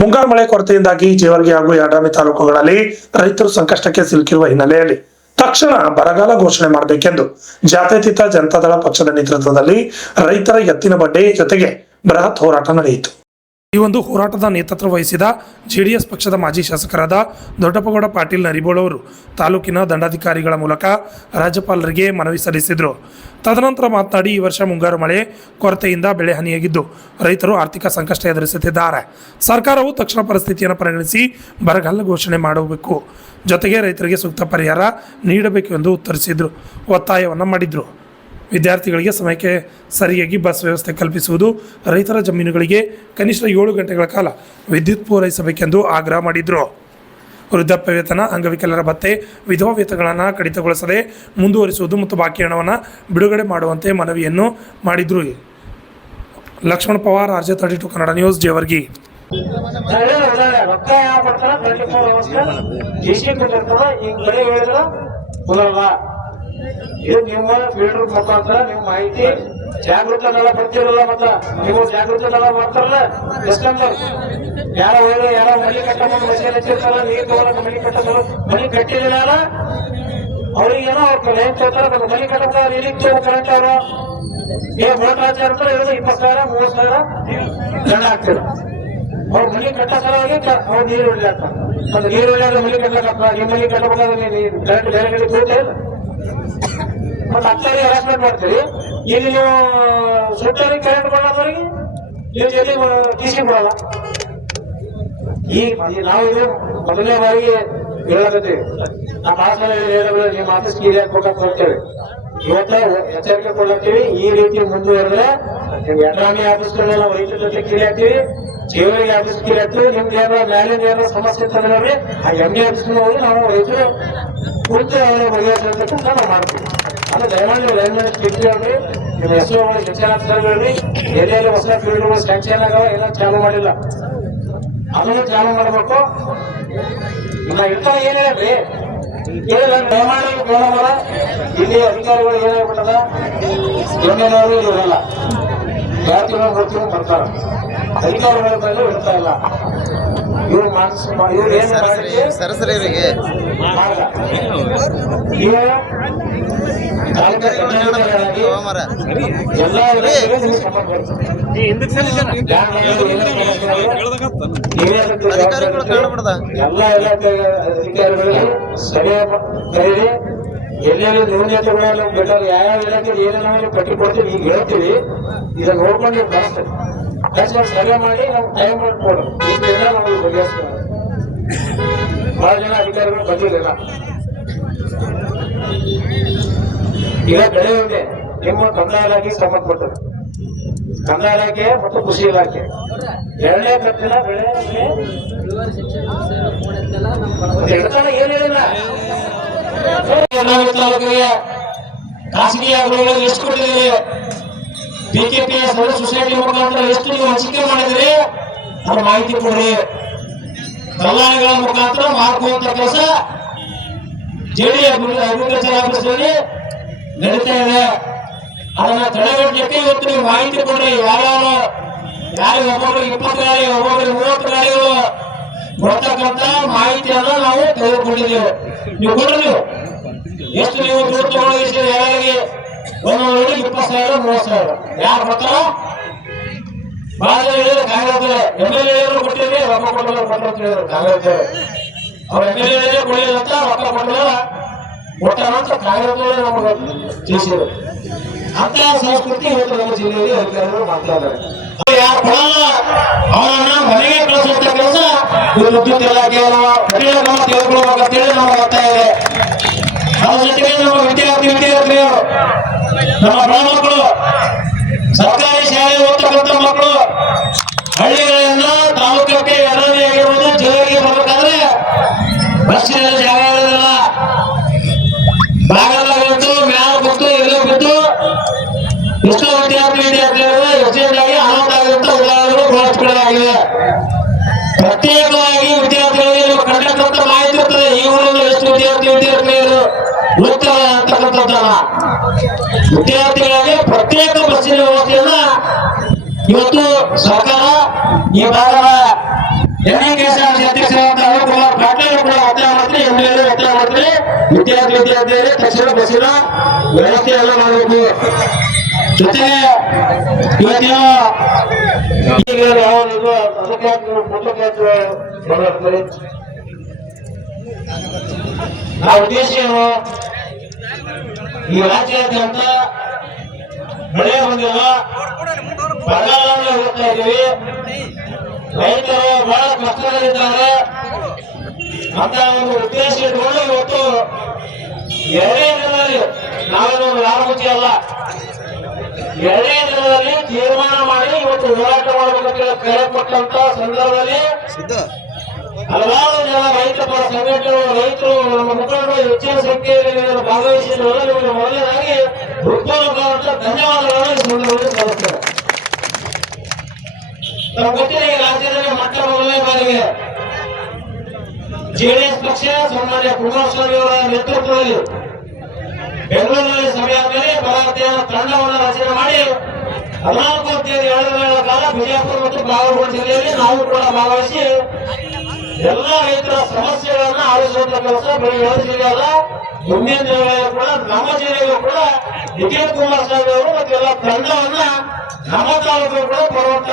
ಮುಂಗಾರು ಮಳೆ ಕೊರತೆಯಿಂದಾಗಿ ಜೇವರ್ಗಿ ಹಾಗೂ ಯಾಡಾಮಿ ತಾಲೂಕುಗಳಲ್ಲಿ ರೈತರು ಸಂಕಷ್ಟಕ್ಕೆ ಸಿಲುಕಿರುವ ಹಿನ್ನೆಲೆಯಲ್ಲಿ ತಕ್ಷಣ ಬರಗಾಲ ಘೋಷಣೆ ಮಾಡಬೇಕೆಂದು ಜಾತ್ಯತೀತ ಜನತಾದಳ ಪಕ್ಷದ ನೇತೃತ್ವದಲ್ಲಿ ರೈತರ ಎತ್ತಿನ ಬಂಡಿ ಜೊತೆಗೆ ಬೃಹತ್ ಹೋರಾಟ ನಡೆಯಿತು. ಈ ಒಂದು ಹೋರಾಟದ ನೇತೃತ್ವ ವಹಿಸಿದ ಜೆಡಿಎಸ್ ಪಕ್ಷದ ಮಾಜಿ ಶಾಸಕರಾದ ದೊಡ್ಡಪ್ಪಗೌಡ ಪಾಟೀಲ್ ನರಿಬೋಳ್ ಅವರು ತಾಲೂಕಿನ ದಂಡಾಧಿಕಾರಿಗಳ ಮೂಲಕ ರಾಜ್ಯಪಾಲರಿಗೆ ಮನವಿ ಸಲ್ಲಿಸಿದರು. ತದನಂತರ ಮಾತನಾಡಿ, ಈ ವರ್ಷ ಮುಂಗಾರು ಮಳೆ ಕೊರತೆಯಿಂದ ಬೆಳೆ ಹಾನಿಯಾಗಿದ್ದು ರೈತರು ಆರ್ಥಿಕ ಸಂಕಷ್ಟ ಎದುರಿಸುತ್ತಿದ್ದಾರೆ. ಸರ್ಕಾರವು ತಕ್ಷಣ ಪರಿಸ್ಥಿತಿಯನ್ನು ಪರಿಗಣಿಸಿ ಬರಗಾಲ ಘೋಷಣೆ ಮಾಡಬೇಕು, ಜೊತೆಗೆ ರೈತರಿಗೆ ಸೂಕ್ತ ಪರಿಹಾರ ನೀಡಬೇಕು ಎಂದು ಉತ್ತರಿಸಿದರು. ಒತ್ತಾಯವನ್ನು ಮಾಡಿದರು. ವಿದ್ಯಾರ್ಥಿಗಳಿಗೆ ಸಮಯಕ್ಕೆ ಸರಿಯಾಗಿ ಬಸ್ ವ್ಯವಸ್ಥೆ ಕಲ್ಪಿಸುವುದು, ರೈತರ ಜಮೀನುಗಳಿಗೆ ಕನಿಷ್ಠ 7 ಗಂಟೆಗಳ ಕಾಲ ವಿದ್ಯುತ್ ಪೂರೈಸಬೇಕೆಂದು ಆಗ್ರಹ ಮಾಡಿದರು. ವೃದ್ಧಾಪ್ಯ ವೇತನ, ಅಂಗವಿಕಲರ ಭತ್ಯೆ, ವಿಧವಾ ವೇತನಗಳನ್ನು ಕಡಿತಗೊಳಿಸದೆ ಮುಂದುವರಿಸುವುದು ಮತ್ತು ಬಾಕಿ ಹಣವನ್ನು ಬಿಡುಗಡೆ ಮಾಡುವಂತೆ ಮನವಿಯನ್ನು ಮಾಡಿದರು. Lakshmana Pawar, RJ32 Kannada news, Jevargi. ಇದು ನಿಮ್ಮ ಫೀಲ್ಡರ್ ಮುಖಾಂತರ ನೀವು ಮಾಹಿತಿ ಜಾಗೃತನೆಲ್ಲ ಬರ್ತಿರಲ್ಲ, ಮತ್ತ ನೀವು ಜಾಗೃತನೆಲ್ಲ ಮಾಡ್ತಾರಲ್ಲ. ಎಷ್ಟಂದ್ರೆ ಯಾರೋ ಹೋಗಿ ಯಾರೋ ಮನೆ ಕಟ್ಟಬಹುದು ಮಸೀನ್ ಹಚ್ಚಿರ್ತಾರ, ನೀರು ತಗೊಳಕ್ ಮನೆ ಕಟ್ಟೋದು, ಮನೆ ಕಟ್ಟಿದಿಲ್ಲ ಅವ್ರಿಗೇನೋ ಅವ್ರ ಏನ್ ತೋತಾರ ಮನೆ ಕಟ್ಟದ ನೀರಿಗೆ ತಗೋ ಕರೆಂಟ್ ಅವರು ಮೋಟರ್ ಹಚ್ಚಿರ್ತಾರೆ, 20,000 30,000 ದಂಡ ಹಾಕ್ತಿರ. ಅವ್ರು ಮನೆ ಕಟ್ಟೋ ಸಲುವಾಗಿ ಅವ್ರು ನೀರು ಉಳಿದಾಡ್ತಾರೆ. ಅದು ನೀರು ಉಳಿಯಾದ್ರೆ ಮನೆ ಕಟ್ಟಬೇಕಪ್ಪ, ನಿಮ್ಮ ಮನೆ ಕಟ್ಟಬೇಕಾದ್ರೆ ಕರೆಂಟ್ ಬೇರೆ ಕಡೆ ತೋತಾ ಇಲ್ಲ. ಮತ್ತೆ ಅಚ್ಚಾರಿ ಹರಾಸ್ಮೆಂಟ್ ಮಾಡ್ತೀರಿ. ಇಲ್ಲಿ ನೀವು ಸುಟ್ಟರಿಗೆ ಕರೆಂಟ್ ಕೊಡೋದ್ರಿಗೆ ನೀವು ಜೊತೆ ಟಿಸಿ ಕೊಡಲ್ಲ. ಈಗ ನಾವು ಇದು ಮೊದಲನೇ ಬಾರಿಗೆ ಹೇಳಕತ್ತೀವಿ. ನಮ್ಮ ಆಸ್ಪತ್ರೆ ನಿಮ್ಮ ಆಫೀಸ್ ಕೀಲಿ ಹಾಕ್ಬೇಕಂತ ಹೋಗ್ತೇವೆ. ಇವತ್ತು ಎಚ್ಚರಿಕೆ ಕೊಡ್ಲತ್ತೀವಿ. ಈ ರೀತಿ ಮುಂದುವರೆದ್ರೆ ನಿಮ್ ಯಡ್ರಾಮಿ ಆಫೀಸ್ಗಳನ್ನ ನಾವು ರೈತರ ಜೊತೆ ಕೀಲಿ ಹಾಕ್ತೀವಿ, ಜೇವರ್ಗಿ ಆಫೀಸ್ ಕೀಲಿ ಹಾಕ್ತೀವಿ. ನಿಮ್ಗೆ ಏನಾರ ಮ್ಯಾಲಿಂದ ಏನಾರ ಸಮಸ್ಯೆ ಇರ್ತದೆ ನೋಡ್ರಿ, ಆ MD ಆಫೀಸ್ನ ಹೋಗಿ ನಾವು ರೈತರು ಕುರಿತು ಬಗೆಹರಿಸತಕ್ಕಂತ ನಾವು ಮಾಡ್ತೀವಿ. ಅದು ದಯಮಾಡಿ ಲೈನ್ ಸ್ಟಿಕ್ ಹೇಳ್ರಿ, ನಿಮ್ಮ ಹೆಸರುಗಳು ಶಿಕ್ಷಣ ಹೇಳ್ರಿ. ಎಲ್ಲೆಲ್ಲಿ ಹೊಸ ಫೀಲ್ಡ್ಗಳು ಸ್ಯಾಂಕ್ಷನ್ ಆಗವ ಏನೋ ಚಾಲು ಮಾಡಿಲ್ಲ, ಅದನ್ನು ಚಾಲು ಮಾಡ್ಬೇಕು. ಇನ್ನ ಇರ್ತಾವ ಏನೇನ್ರಿ ಹೇಳಿಲ್ಲ ದಯಮಾಡಿ ಕೇಳೋಣ. ಇಲ್ಲಿ ಅಧಿಕಾರಿಗಳು ಏನಾಗ್ಬಿಟ್ಟದ, ಎಮ್ಮೆನವರು ಇರಲ್ಲ, 2 ತಿಂಗಳು 3 ತಿಂಗಳು ಬರ್ತಾರ, ಅಧಿಕಾರಿಗಳ ಮೇಲೆ ಇರ್ತಾ ಇಲ್ಲ. ಇವ್ರು ಇವ್ರು ಏನ್ ಸರಸರಿಗೆ ಎಲ್ಲ ಅಧಿಕಾರಿಗಳಿಗೆ ಸರಿಯಾಗಿ ಕರೀರಿ. ಎಲ್ಲೆಲ್ಲಿ ನ್ಯೂನತೆಗಳೆಲ್ಲ ಬೇಕಾದ್ರೆ ಯಾವ್ಯಾವ ಇಲಾಖೆ ಏನೇನೋ ಪಟ್ಟಿ ಕೊಡ್ತೀವಿ, ಈಗ ಹೇಳ್ತೀವಿ. ಇದನ್ನ ನೋಡ್ಕೊಂಡು ನೀವು ಕಳಿಸ್ತೀವಿ, ಸರಿಯಾಗಿ ಮಾಡಿ ನಾವು ಟೈಮ್ ಕೊಡ್ರಿ. ಇಷ್ಟೆಲ್ಲ ನಾವು ಬಗೆಹರಿಸ್ತೀವಿ. ಬಹಳ ಜನ ಅಧಿಕಾರಿಗಳು ಬಂದಿರಲಿಲ್ಲ. ಈಗ ಬೆಳೆ ವಿಮೆ ನಿಮ್ಮ ಕಂದಾಯ ಇಲಾಖೆಗೆ ಸಂಬಂಧಪಟ್ಟದ್ದು. ಕಂದಾಯ ಇಲಾಖೆ ಮತ್ತು ಕೃಷಿ ಇಲಾಖೆ ಎರಡನೇ ಕಂತಿನ ಬೆಳೆ ಏನ್ ಹೇಳಿಲ್ಲ. ತಾಲೂಕಿಗೆ ಖಾಸಗಿ ಅಂಗಡಿಗಳಿಗೆ ಎಷ್ಟು ಕೊಟ್ಟಿದ್ದೀರಿ, PKPS ಸೊಸೈಟಿ ಮುಖಾಂತರ ಎಷ್ಟು ನೀವು ಹಂಚಿಕೆ ಮಾಡಿದ್ರಿ ಅದ್ರ ಮಾಹಿತಿ ಕೊಡ್ರಿ. ದಲ್ಲಾಳಿಗಳ ಮುಖಾಂತರ ಮಾಡ್ಕೊಂತ ಕೆಲಸ ಜೆಡಿ ಅಗ್ರಿಕಲ್ಚರ್ ಆಫೀಸ್ನಲ್ಲಿ ನಡೀತಾ ಇದೆ. ಅದನ್ನ ತಡೆಗಟ್ಟಲಿಕ್ಕೆ ಇವತ್ತು ನೀವು ಮಾಹಿತಿ ಕೊಡ್ರಿ. ಯಾರ್ಯಾರು ಒಬ್ಬೊಬ್ರು 20 ಗಾಡಿ, ಒಬ್ಬೊಬ್ರು 30 ಗಾಡಿಗಳು ಬರ್ತಕ್ಕಂತ ಮಾಹಿತಿಯನ್ನ ನಾವು ತೆಗೆದುಕೊಂಡಿದ್ದೇವೆ. ನೀವು ಕೊಡ್ರಿ. ನೀವು ಎಷ್ಟು ನೀವು ದುಡ್ಡು ತಗೊಂಡಿದ್ದೀರಿ, ಯಾರಿಗೆ ಒಂದೊಂದು 20,000 30,000 ಯಾರು ಬರ್ತಾರ ಬಹಳ ಜನ ಹೇಳಿದ್ರು. ಕಾಂಗ್ರೆಸ್ MLA ಹೇಳಿದ್ರು ಕೊಟ್ಟಿದ್ರಿ, ರೊಕ್ಕ ಕೊಟ್ಟಲ್ಲ ಕೊಟ್ಟು ಹೇಳಿದ್ರು ಕಾಂಗ್ರೆಸ್ ಅವ್ರ MLA ಕೊಡಲಿಲ್ಲ ಅಂತ ರೊಕ್ಕ ಕೊಟ್ಟಲ್ಲ ಕೊಟ್ಟಾರಂತ ಕಾಂಗ್ರೆಸ್ ನಮಗೆ ತಿಳಿಸಿದ್ರು. ಅಂತ ಸಂಸ್ಕೃತಿ ಇವತ್ತು ನಮ್ಮ ಜಿಲ್ಲೆಯಲ್ಲಿ ಅಧಿಕಾರಿಗಳು ಮಾತಾಡ್ತಾರೆ. ಯಾರು ಕೊಡಲ್ಲ ಅವರನ್ನ ಮನೆಗೆ ಕಳಿಸುವಂತ ಕೆಲಸ ವಿದ್ಯುತ್ ಇಲಾಖೆ ತೆಗೆದುಕೊಳ್ಳಬೇಕಂತೇಳಿ ನಮ್ಗೆ ಗೊತ್ತಾ ಇದೆ. ಅದ್ರ ಜೊತೆಗೆ ನಮ್ಮ ವಿದ್ಯಾರ್ಥಿಗಳು, ನಮ್ಮ ಬಡ ಮಕ್ಕಳು, ಸರ್ಕಾರಿ ಶಾಲೆ ಓದ್ತಕ್ಕಂಥ ಮಕ್ಕಳು ಹಳ್ಳಿಗಳಿಂದ ತಾಲೂಕಕ್ಕೆ ಎರಡನೇ ಆಗಿರ್ಬೋದು ಜಿಲ್ಲೆಗೆ ಬರಬೇಕಾದ್ರೆ ಬಸ್ಸಿನಲ್ಲಿ ಜಾಗ ಇರೋದಿಲ್ಲ. ಬಾಗಲ ಬಿಟ್ಟು ಮ್ಯಾಲ ಬಿಟ್ಟು ಎಲ್ಲೋ ಬಿಟ್ಟು ಎಷ್ಟೋ ವಿದ್ಯಾರ್ಥಿಗಳು ಹೆಚ್ಚಿನದಾಗಿ ಅನಾಹುತ ಉದಾಹರಣೆಗಳು ಬಳಸಿಕೊಳ್ಳಲಾಗಿದೆ. ಪ್ರತ್ಯೇಕವಾಗಿ ವಿದ್ಯಾರ್ಥಿಗಳಿಗೆ ಕಂಡಕ್ಟರ್ ಮಾಹಿತಿ ಇರ್ತದೆ. ಈ ಊರಲ್ಲಿ ಎಷ್ಟು ವಿದ್ಯಾರ್ಥಿಗಳು ಉಳಿತಾರೆ ಅಂತಕ್ಕಂಥದ್ದನ್ನ ವಿದ್ಯಾರ್ಥಿಗಳಿಗೆ ಪ್ರತ್ಯೇಕ ಬಸ್ಸಿನ ವ್ಯವಸ್ಥೆಯನ್ನ ಇವತ್ತು ಸರ್ಕಾರ ಈ ಭಾಗದ NKS ಅಧ್ಯಕ್ಷರಾದ ಕುಮಾರ್ ಪಾಟೀಲ್ ಕೂಡ ಒತ್ತಾಯ ಮಾಡ್ತೀವಿ, MLA ಒತ್ತಾಯ ಮಾಡ್ತೀವಿ, ವಿದ್ಯಾರ್ಥಿಗಳು ತಕ್ಷಣ ಬಸ್ಸಿನ ವ್ಯವಸ್ಥೆ ಎಲ್ಲ ಮಾಡಬೇಕು. ಜೊತೆಗೆ ಇವತ್ತಿನ ನಾವು ಉದ್ದೇಶ ಏನು, ಈ ರಾಜ್ಯಾದ್ಯಂತ ಮಳೆ ಬಂದಿಲ್ಲ, ಬರಗಾಲವನ್ನು ಹೋಗ್ತಾ ಇದೀವಿ, ರೈತರು ಬಹಳ ಕಷ್ಟದಲ್ಲಿದ್ದಾರೆ ಅಂತ ಒಂದು ಉದ್ದೇಶ ಇಟ್ಕೊಂಡು ಇವತ್ತು 2ನೇ ದಿನದಲ್ಲಿ, ನಾವೇನು ರಾಮುಚಿ ಅಲ್ಲ, 2ನೇ ದಿನದಲ್ಲಿ ತೀರ್ಮಾನ ಮಾಡಿ ಇವತ್ತು ಹೋರಾಟ ಮಾಡಬೇಕಂತ ಕರೆ ಕೊಟ್ಟಂತ ಸಂದರ್ಭದಲ್ಲಿ ಹಲವಾರು ಜನ ರೈತ ಪರ ಸಂಘಟನೆಗಳು, ರೈತರು, ನಮ್ಮ ಮುಖಂಡರು ಹೆಚ್ಚಿನ ಸಂಖ್ಯೆಯಲ್ಲಿ ಭಾಗವಹಿಸಿದ ಮೊದಲನೇದಾಗಿ ಹೃತ್ಪೂರ್ವಕವಾದಂತ ಧನ್ಯವಾದಗಳನ್ನು ಈ ಸಂದರ್ಭದಲ್ಲಿ ಸಲ್ಲಿಸ್ತೇವೆ. ನಾವು ಗೊತ್ತಿಲ್ಲ, ಈ ರಾಜ್ಯದಲ್ಲಿ ಮೊದಲನೇ ಬಾರಿಗೆ ಜೆಡಿಎಸ್ ಪಕ್ಷ ಸನ್ಮಾನ್ಯ ಕುಮಾರಸ್ವಾಮಿ ಅವರ ನೇತೃತ್ವದಲ್ಲಿ ಬೆಂಗಳೂರಿನಲ್ಲಿ ಸಭೆ ಆದ್ಮೇಲೆ ಬರ ಅಧ್ಯಯನ ತಂಡವನ್ನು ರಚನೆ ಮಾಡಿ 14 ತೇದಿ 2 ದಿನಗಳ ಕಾಲ ಬಿಜಾಪುರ ಮತ್ತು ಬಾಗಲಕೋಟೆ ಜಿಲ್ಲೆಯಲ್ಲಿ ನಾವು ಕೂಡ ಭಾಗವಹಿಸಿ ಎಲ್ಲ ರೈತರ ಸಮಸ್ಯೆಗಳನ್ನ ಆಲಿಸುವಂತ ಕೆಲಸ ಬರೀ 2 ಜಿಲ್ಲೆ ಅಲ್ಲ, ಮುಂದಿನ ದಿನಗಳಲ್ಲಿ ಕೂಡ ನಮ್ಮ ಜಿಲ್ಲೆಗೂ ಕೂಡ ನಿಖಿಲ್ ಕುಮಾರಸ್ವಾಮಿ ಅವರು ಮತ್ತು ಎಲ್ಲ ತಂಡವನ್ನ ನಮ್ಮ ತಾಲೂಕು ಕೂಡ ಬರುವಂತ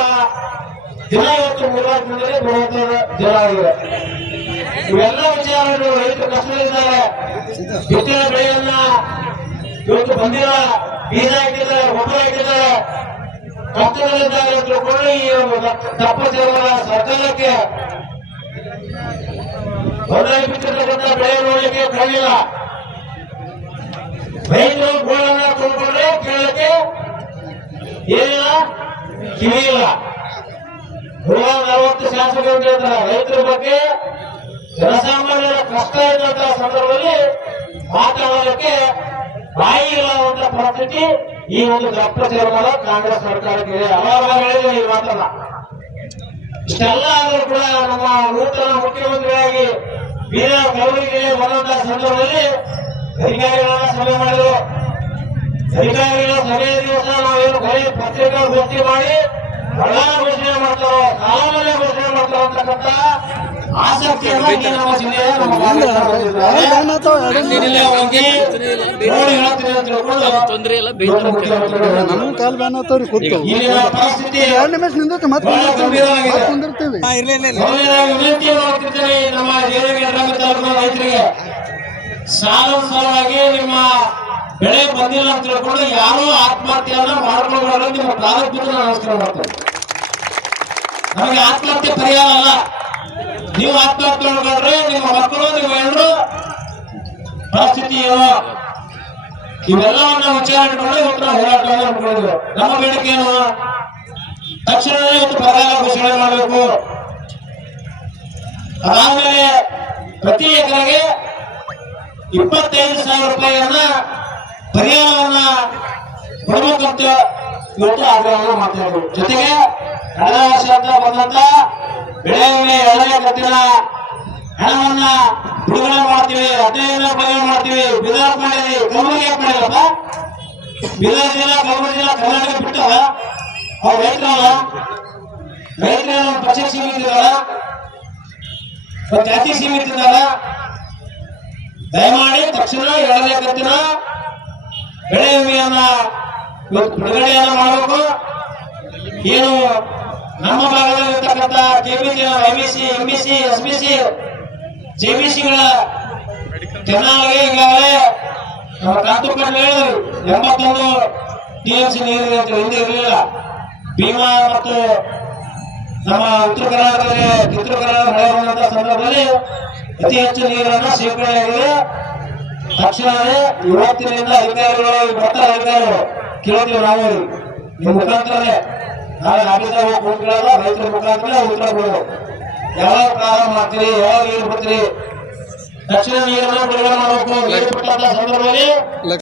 ದಿನ ಇವತ್ತು 3 ದಿನದಲ್ಲಿ ಬರುವಂತ ದಿನ ಆಗಿದೆ. ಇವೆಲ್ಲ ವಿಚಾರಗಳು ರೈತರು ಕಷ್ಟದಲ್ಲಿದ್ದಾರೆ, ಬಿತ್ತಿನ ಬೆಳೆಯನ್ನ ಇವತ್ತು ಬಂದಿರ ಬೀಜ ಇಟ್ಟಿದ್ದಾರೆ, ಗೊಬ್ಬರ ಇಟ್ಟಿದ್ದಾರೆ, ಕಷ್ಟದಲ್ಲಿದ್ದಾರೆ ತಿಳ್ಕೊಂಡು ಈ ದಪ್ಪ ಸೇರುವ ಸರ್ಕಾರಕ್ಕೆ ಹೊರಗೆ ಬಿಟ್ಟಿರ್ತಕ್ಕಂಥ ಬೆಳೆ ನೋಡ್ಲಿಕ್ಕೆ ಕಳಿಲ್ಲ. ರೈತರು ಗೋಳನ್ನ ಕೊಂಡ್ಕೊಂಡ್ರೆ ಕೇಳಲಿಕ್ಕೆ ಏನಿಲ್ಲ, ಕಿವಿ ಇಲ್ಲ. 140 ಶಾಸಕರು ಹೇಳ್ತಾರೆ ರೈತರ ಬಗ್ಗೆ, ಜನಸಾಮಾನ್ಯರ ಕಷ್ಟ ಇದ್ದಂತಹ ಸಂದರ್ಭದಲ್ಲಿ ಮಾತನಾಡಲಿಕ್ಕೆ ಬಾಯಿ ಇಲ್ಲವಂತ ಪರಿಸ್ಥಿತಿ ಈ ಒಂದು ದಪ್ಪ ತೀರ್ಮಾನ ಕಾಂಗ್ರೆಸ್ ಸರ್ಕಾರಕ್ಕೆ ಇದೆ. ಅವಾಗ ಹೇಳಿದ್ರೆ ಈ ಮಾತಲ್ಲ. ಇಷ್ಟೆಲ್ಲ ಆದರೂ ಕೂಡ ನಮ್ಮ ನೂತನ ಮುಖ್ಯಮಂತ್ರಿಯಾಗಿ ಬೀದರ್ ಕಲಬುರಗಿಗೆ ಬರುವಂತಹ ಸಂದರ್ಭದಲ್ಲಿ ಅಧಿಕಾರಿಗಳನ್ನ ಸಭೆ ಮಾಡಿದ್ರು. ಅಧಿಕಾರಿಗಳ ಸಭೆಯ ದಿವಸ ನಾವೇನು ಬರೀ ಪತ್ರಿಕಾಗೋಷ್ಠಿ ಮಾಡಿ ಪ್ರಧಾನ ಘೋಷಣೆ ಮಾಡ್ತಾರೋ, ಸಾಮಾನ್ಯ ಘೋಷಣೆ ಮಾಡ್ತಾರೋ ಅಂತಕ್ಕಂಥ ಆಸಕ್ತಿಯನ್ನು ಈ ನಮ್ಮ ಜಿಲ್ಲೆಯ ನಮ್ಮ ಪರಿಸ್ಥಿತಿ ನಮ್ಮ ರೈತರಿಗೆ ಸಾಲವಾಗಿ ನಿಮ್ಮ ಬೆಳೆ ಬಂದಿಲ್ಲ ಅಂತ ತಿಳ್ಕೊಂಡು ಯಾರು ಆತ್ಮಹತ್ಯೆಯನ್ನ ಮಾಡ್ಕೊಳ್ಳೋದು ನಿಮ್ಮ ತಾಲೂಕು ನಮಸ್ಕಾರ ಮಾಡ್ತಾರೆ. ನಮಗೆ ಆತ್ಮಹತ್ಯೆ ಪರಿಹಾರ ಅಲ್ಲ. ನೀವು ಆತ್ಮಹತ್ಯೆ ಮಾಡ್ಕೊಂಡ್ರೆ ನಿಮ್ಮ ಮಕ್ಕಳು, ನೀವು ಎಲ್ಲರೂ ಪರಿಸ್ಥಿತಿ ಏನು, ಇವೆಲ್ಲವನ್ನ ವಿಚಾರ ಇಟ್ಕೊಂಡು ಇವತ್ತು ನಾವು ಹೋರಾಟವನ್ನು ಮಾಡ್ಕೊಂಡಿದ್ರು. ನಮ್ಮ ಬೇಡಿಕೆ ಏನು, ತಕ್ಷಣವೇ ಇವತ್ತು ಬರಗಾಲ ಘೋಷಣೆ ಮಾಡಬೇಕು. ಅದಾದ್ಮೇಲೆ ಪ್ರತಿ ಎಕರೆಗೆ 25,000 ರೂಪಾಯಿಯನ್ನ ಪರಿಹಾರವನ್ನ ಕೊಡಬೇಕಂತ ಇವತ್ತು ಆಗ್ರಹವನ್ನು ಮಾಡ್ತಿದ್ರು. ಜೊತೆಗೆ ಕಳೆದ ವರ್ಷ ಬಂದಂತ ಬೆಳೆ ವಿಮೆ 2ನೇ ಕಂತಿನ ಹಣವನ್ನ ಬಿಡುಗಡೆ ಮಾಡ್ತೀವಿ, 15 ರೂಪಾಯಿ ಮಾಡ್ತೀವಿ. ಬೀದರ್ ಮಾಡಿದ್ವಿ, ಕಲಬುರಗಿ ಯಾಕೆ ಮಾಡಿಲ್ಲಪ್ಪ? ಬೀದರ್ ಜಿಲ್ಲಾ, ಕಲಬುರಗಿ ಜಿಲ್ಲಾ, ಕರ್ನಾಟಕ ಬಿಟ್ಟಲ್ಲ. ಅವ್ರು ರೈತರಲ್ಲ, ರೈತರು ಪಕ್ಷಕ್ಕೆ ಸೀಮಿತ ಇದ್ದಾರ, ಜಾತಿ ಸೀಮಿತ ಇದ್ದಾರ. ದಯಮಾಡಿ ತಕ್ಷಣ 2ನೇ ಕಂತಿನ ಬೆಳೆ ವಿಮೆಯನ್ನ ಬಿಡುಗಡೆಯನ್ನ ಮಾಡಬೇಕು. ಏನು ನಮ್ಮ ಭಾಗದಲ್ಲಿರ್ತಕ್ಕಂಥ ಕೆಬಿಸಿ, ಐಬಿಸಿ, ಎಂಬಿಸಿ, ಎಸ್ಬಿಸಿ, ಜೆಬಿಸಿಗಳ ಕೆನಾಲ್ಗೆ ಈಗಾಗಲೇ ನಮ್ಮ ಕಾತುಕಟ್ಟು ಹೇಳಿದ್ರು 81 TMC ನೀರಿದೆ ಅಂತ ಹಿಂದೆ ಇರಲಿಲ್ಲ. ಭೀಮಾ ಮತ್ತು ನಮ್ಮ ಉತ್ತರ ಕರ್ನಾಟಕದಲ್ಲಿ ಮಳೆ ಬಂದಂತಹ ಸಂದರ್ಭದಲ್ಲಿ ಅತಿ ಹೆಚ್ಚು ನೀರನ್ನು ಶೇಖರಣೆಯಾಗಿದೆ. ತಕ್ಷಣವೇ ಇವತ್ತಿನಿಂದ ಅಧಿಕಾರಿಗಳು ಬರ್ತಾರೆ, ಅಧಿಕಾರಿಗಳು ಕೇಳ್ತೀವಿ ನಾವು ನಿಮ್ಮ ಮುಖಾಂತರನೇ, ನಾಳೆ ಆಫೀಸರ್ ಹೋಗಿ ಕೇಳಲ್ಲ, ರೈತರ ಮುಖಾಂತರ ಉತ್ತರ ಕೊಡೋದು. ಯಾವಾಗ ಪ್ರಾರಂಭ ಮಾಡ್ತೀರಿ, ಯಾವಾಗ ನೀರು ಬಿಡ್ತೀರಿ, ತಕ್ಷಣ ನೀರನ್ನು ಬಿಡುಗಡೆ ಮಾಡಬೇಕು. ನೀರು ಬಿಟ್ಟಂತ ಸಂದರ್ಭದಲ್ಲಿ